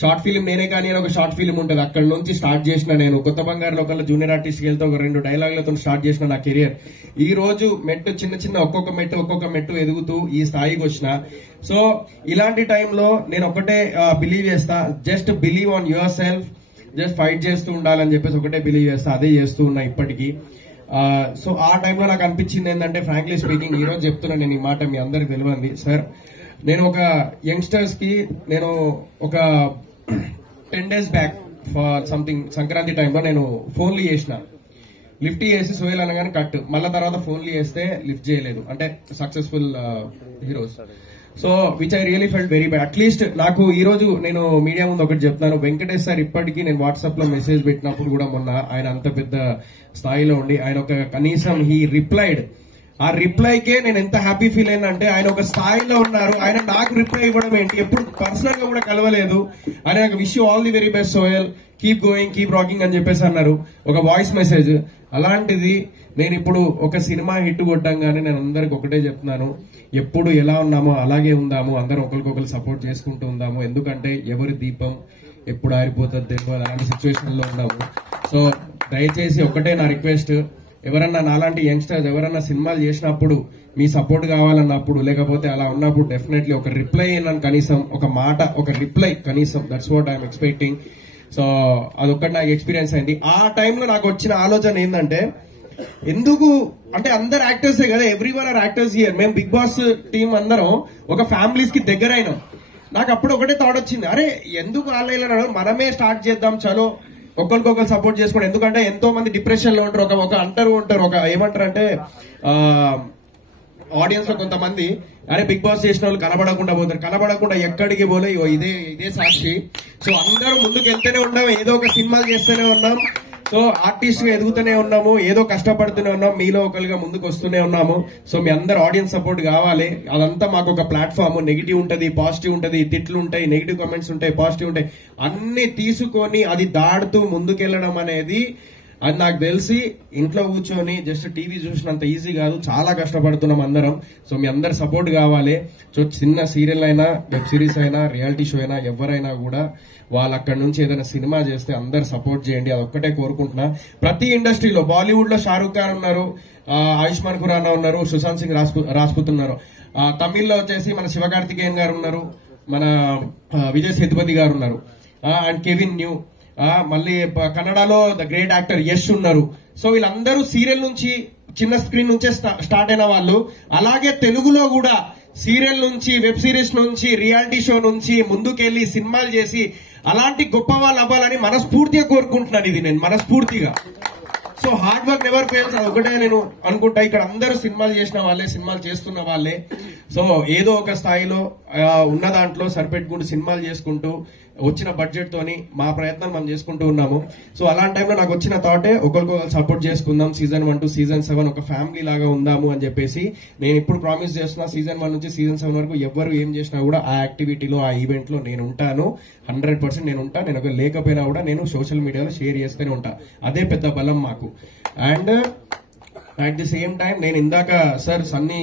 Short film నేనే కానీ అని ఒక షార్ట్ ఫిలిం ఉంటుంది, అక్కడ నుంచి స్టార్ట్ చేసిన నేను కొత్త బంగారు లోకల్లో జూనియర్ ఆర్టిస్ట్ వెళ్తే ఒక 2 డైలాగులతో స్టార్ట్ చేసిన నా కెరియర్. ఈ రోజు మెట్టు చిన్న ఒక్కొక్క మెట్టు ఎదుగుతూ ఈ స్థాయికి వచ్చిన. సో ఇలాంటి టైంలో నేను ఒకటే బిలీవ్ చేస్తా, just believe on your self, just fight చేస్తూ ఉండాలని చెప్పేసి ఒకటే బిలీవ్ చేస్తా, అదే చేస్తూ ఉన్నా ఇప్పటికీ. సో ఆ టైంలో నాకు అనిపించింది ఏంటంటే, ఫ్రాంక్లీ స్పీకింగ్, ఈ రోజు చెప్తున్నా నేను ఈ మాట, మీ అందరికి తెలియంది సార్, నేను ఒక యంగ్స్టర్స్ కి నేను ఒక 10 days back for something Sankranti టైంలో నేను ఫోన్లు చేసిన, లిఫ్ట్ చేసి సోయల్ అనగానే కట్, మళ్ళా తర్వాత ఫోన్లు చేస్తే లిఫ్ట్ చేయలేదు, అంటే successful heroes. So which I really felt very bad. At least నాకు ఈ రోజు నేను మీడియా ముందు ఒకటి చెప్తాను, వెంకటేష్ సార్ ఇప్పటికీ నేను వాట్సాప్ లో మెసేజ్ పెట్టినప్పుడు కూడా మొన్న ఆయన అంత పెద్ద స్థాయిలో ఉండి ఆయన ఒక కనీసం హీ రిప్లైడ్, ఆ రిప్లైకే నేను ఎంత హ్యాపీ ఫీల్ అయినా అంటే, ఆయన ఒక స్థాయిలో ఉన్నారు, ఆయన నాకు రిప్లై ఇవ్వడం ఏంటి, ఎప్పుడు పర్సనల్ గా కూడా కలవలేదు, ఆయన నాకు wish you all the very best సోయల్, కీప్ గోయింగ్ కీప్ రాకింగ్ అని చెప్పేసి అన్నారు, ఒక వాయిస్ మెసేజ్. అలాంటిది నేను ఇప్పుడు ఒక సినిమా హిట్ కొట్టంగానే నేను అందరికి ఒకటే చెప్తున్నాను, ఎప్పుడు ఎలా ఉన్నామో అలాగే ఉందాము, అందరూ ఒకరికొకరు సపోర్ట్ చేసుకుంటూ ఉందాము, ఎందుకంటే ఎవరి దీపం ఎప్పుడు ఆరిపోతుంది తెలియదు, అలాంటి సిచ్యువేషన్ లో ఉన్నాము. సో దయచేసి ఒకటే నా రిక్వెస్ట్, ఎవరన్నా నాలాంటి యంగ్స్టర్స్ ఎవరన్నా సినిమాలు చేసినప్పుడు మీ సపోర్ట్ కావాలన్నప్పుడు, లేకపోతే అలా ఉన్నప్పుడు డెఫినెట్లీ ఒక రిప్లై అయినాను, కనీసం ఒక మాట, ఒక రిప్లై కనీసం, that's what I'm expecting. So అదొక్కటి నాకు ఎక్స్పీరియన్స్ అయింది. ఆ టైంలో నాకు వచ్చిన ఆలోచన ఏంటంటే, ఎందుకు అంటే అందరు యాక్టర్సే కదా, every one or actors here, మేము బిగ్ బాస్ టీం అందరం ఒక ఫ్యామిలీస్ కి దగ్గర అయినాం. నాకు అప్పుడు ఒకటే థాట్ వచ్చింది, అరే ఎందుకు ఆన్లైన్ మనమే స్టార్ట్ చేద్దాం, చలో ఒకరికొకరు సపోర్ట్ చేసుకోండి. ఎందుకంటే ఎంతో మంది డిప్రెషన్ లో ఉంటారు, ఒక అంటారు ఒక ఏమంటారు అంటే ఆడియన్స్ లో కొంతమంది, అరే బిగ్ బాస్ చేసిన వాళ్ళు కనబడకుండా పోతారు, కనబడకుండా ఎక్కడికి పోలే, ఇదే సాక్షి. సో అందరూ ముందుకు వెళ్తూనే ఉన్నాం, ఏదో ఒక సినిమాలు చేస్తూనే ఉన్నాం, సో ఆర్టిస్ట్ గా ఎదుగుతూనే ఉన్నాము, ఏదో కష్టపడుతూనే ఉన్నాం, మీలో ఒకరిగా ముందుకు వస్తూనే ఉన్నాము. సో మీ అందరు ఆడియన్స్ సపోర్ట్ కావాలి, అదంతా మాకు ఒక ప్లాట్ఫామ్. నెగిటివ్ ఉంటది, పాజిటివ్ ఉంటది, తిట్లు ఉంటాయి, నెగిటివ్ కామెంట్స్ ఉంటాయి, పాజిటివ్ ఉంటాయి, అన్ని తీసుకొని అది దాడుతూ ముందుకెళ్లడం అనేది, అది నాకు తెలిసి ఇంట్లో కూర్చొని జస్ట్ టీవీ చూసినంత ఈజీ కాదు, చాలా కష్టపడుతున్నాం అందరం. సో మీ అందరు సపోర్ట్ కావాలి. సో చిన్న సీరియల్ అయినా, వెబ్ సిరీస్ అయినా, రియాలిటీ షో అయినా, ఎవరైనా కూడా వాళ్ళు అక్కడి నుంచి ఏదైనా సినిమా చేస్తే అందరు సపోర్ట్ చేయండి, అదొక్కటే కోరుకుంటున్నా. ప్రతి ఇండస్ట్రీలో, బాలీవుడ్ లో షారూక్ ఖాన్ ఉన్నారు, ఆయుష్మాన్ ఖురానా ఉన్నారు, సుశాంత్ సింగ్ రాజ్పుత్ ఉన్నారు, తమిళ్లో వచ్చేసి మన శివకార్తికేయన్ గారు ఉన్నారు, మన విజయ్ సేతుపతి గారు ఉన్నారు, అండ్ కెవిన్ న్యూ, మళ్ళీ కన్నడలో ద గ్రేట్ యాక్టర్ యష్ ఉన్నారు. సో వీళ్ళందరూ సీరియల్ నుంచి, చిన్న స్క్రీన్ నుంచే స్టార్ట్ అయిన వాళ్ళు. అలాగే తెలుగులో కూడా సీరియల్ నుంచి, వెబ్ సిరీస్ నుంచి, రియాలిటీ షో నుంచి ముందుకెళ్లి సినిమాలు చేసి అలాంటి గొప్ప వాళ్ళు అవ్వాలని మనస్ఫూర్తిగా కోరుకుంటున్నాను. ఇది నేను మనస్ఫూర్తిగా. So hard work never fails, అది ఒకటే నేను అనుకుంటా. ఇక్కడ అందరూ సినిమాలు చేసిన వాళ్ళే, సినిమాలు చేస్తున్న వాళ్ళే. సో ఏదో ఒక స్థాయిలో ఉన్న దాంట్లో సరిపెట్టుకుంటూ సినిమాలు చేసుకుంటూ వచ్చిన బడ్జెట్ తోని మా ప్రయత్నం మనం చేసుకుంటూ ఉన్నాము. సో అలాంటి టైంలో నాకు వచ్చిన థాటే, ఒకరికొకరు సపోర్ట్ చేసుకుందాం, సీజన్ 1 to season 7 ఒక ఫ్యామిలీ లాగా ఉందాము అని చెప్పేసి నేను ఇప్పుడు ప్రామిస్ చేస్తున్నా. సీజన్ 1 నుంచి సీజన్ 7 వరకు ఎవరు ఏం చేసినా కూడా ఆ యాక్టివిటీలో, ఆ ఈవెంట్ లో నేను ఉంటాను, 100% నేను ఉంటా. నేను ఒక లేకపోయినా కూడా నేను సోషల్ మీడియాలో షేర్ చేస్తూనే ఉంటా, అదే పెద్ద బలం మాకు. And at the same time నేను ఇందాక సార్ సన్నీ